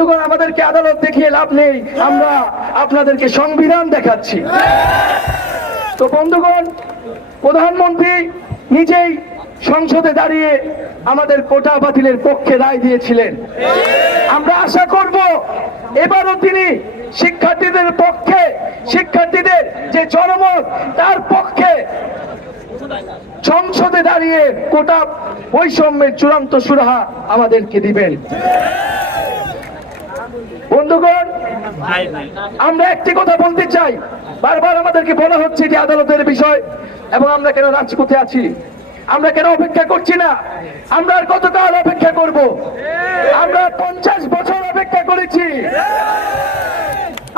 বন্ধুগণ আমাদেরকে আদালত দেখিয়ে লাভ নেই। আমরা আপনাদেরকে সংবিধান দেখাচ্ছি। তো বন্ধুগণ, প্রধানমন্ত্রী নিজেই সংসদে দাঁড়িয়ে আমাদের কোটা বাতিলের পক্ষে রায় দিয়েছিলেন। আমরা আশা করব এবারও তিনি শিক্ষার্থীদের পক্ষে, শিক্ষার্থীদের যে জনমত, তার পক্ষে সংসদে দাঁড়িয়ে কোটা বৈষম্যের চূড়ান্ত সুরাহা আমাদেরকে দিবেন। আমরা একটি কথা বলতে চাই। বারবার আমাদেরকে বলা হচ্ছে যে আদালতের বিষয় এবং আমরা কেন রাজপথে আছি? আমরা কেন অপেক্ষা করছি না? আমরা আর কতকাল অপেক্ষা করব? আমরা পঞ্চাশ বছর অপেক্ষা করেছি।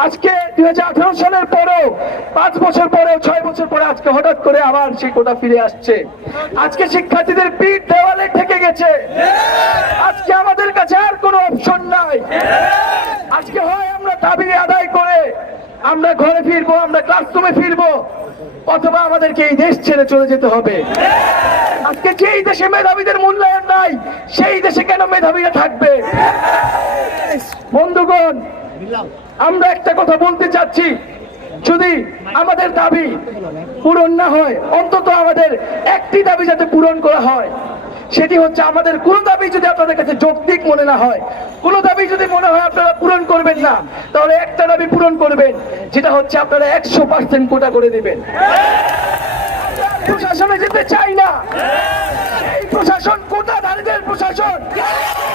আজকে দু হাজার আঠারো সালের পরেও, পাঁচ বছর পরেও, ছয় বছর পরে আজকে হঠাৎ করে আবার সেই কোটা ফিরে আসছে। আজকে শিক্ষার্থীদের পিঠ দেওয়ালে ঠেকে গেছে। আজকে আমাদের কাছে আর কোনো অপশন নাই আজকে হয় আমরা দাবি আদায় করে আমরা ঘরে ফিরবো, আমরা ক্লাসরুমে ফিরবো, অথবা আমাদেরকে এই দেশ ছেড়ে চলে যেতে হবে। আজকে যেই দেশে মেধাবীদের মূল্যায়ন নাই, সেই দেশে কেন মেধাবীরা থাকবে? বন্ধুগণ, আমরা একটা কথা বলতে চাচ্ছি। যদি আমাদের দাবি পূরণ না হয়, অন্তত আমাদের একটি দাবি যাতে পূরণ করা হয়। সেটি হচ্ছে আমাদের কোন দাবি যদি আপনাদের কাছে যৌক্তিক মনে না হয় কোন দাবি যদি মনে হয় আপনারা পূরণ করবেন না তাহলে একটা দাবি পূরণ করবেন যেটা হচ্ছে আপনারা একশো পার্সেন্ট কোটা করে দিবেন। প্রশাসনে যেতে চাই না। এই প্রশাসন কোটাধারীদের প্রশাসন।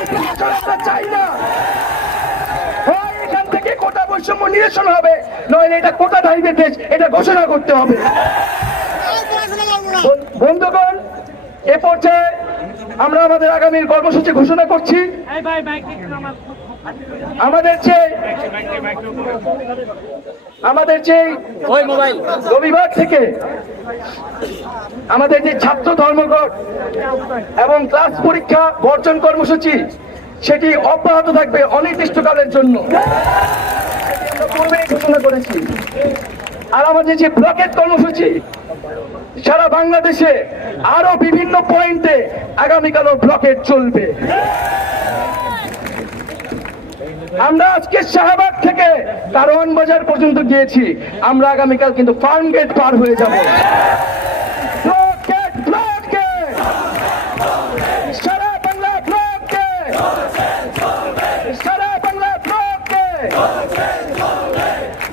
প্রশাসন আমরা চাই না। হয় এখান থেকে কোটা বৈষম্য নিরসন হবে নইলে এটা কোটাধারীদের দেশ এটা ঘোষণা করতে হবে। বন- বন্ধুগণ এ পর্যায়ে আমরা আমাদের আগামীর কর্মসূচি ঘোষণা করছি। আমাদের যে আমাদের যে রবিবার থেকে আমাদের যে ছাত্র ধর্মঘট এবং ক্লাস পরীক্ষা বর্জন কর্মসূচি সেটি অব্যাহত থাকবে অনির্দিষ্টকালের জন্য। ঘোষণা করেছি। আর আমাদের যে ব্লকেট কর্মসূচি সারা বাংলাদেশে আরও বিভিন্ন পয়েন্টে আগামীকালও ব্লকেট চলবে। আমরা আজকে শাহবাগ থেকে কারওয়ান বাজার পর্যন্ত গিয়েছি। আমরা আগামীকাল কিন্তু ফার্ম গেট পার হয়ে যাব।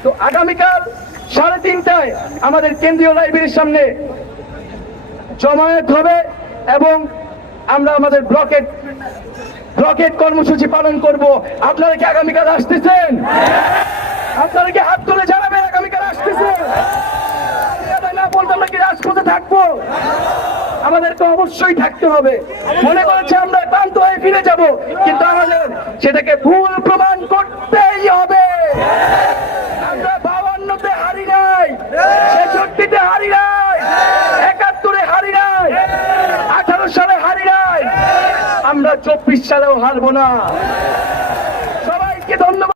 তো আগামীকাল সাড়ে তিনটায় আমাদের কেন্দ্রীয় লাইব্রেরির সামনে জমায়েত হবে এবং আমরা আমাদের ব্লকেট ব্লকেট কর্মসূচি পালন করব। আপনারা কি আগামীকাল আসতেছেন? আপনারা কি হাত তুলে জানাবেন আগামীকাল আসতেছেন? না থাকব? আমাদেরকে অবশ্যই থাকতে হবে। মনে করেছে আমরা হয়ে ফিরে যাব, কিন্তু সেটাকে ভুল প্রমাণ করতেই হবে। আমরা চব্বিশ সালেও হারবো না। সবাইকে ধন্যবাদ।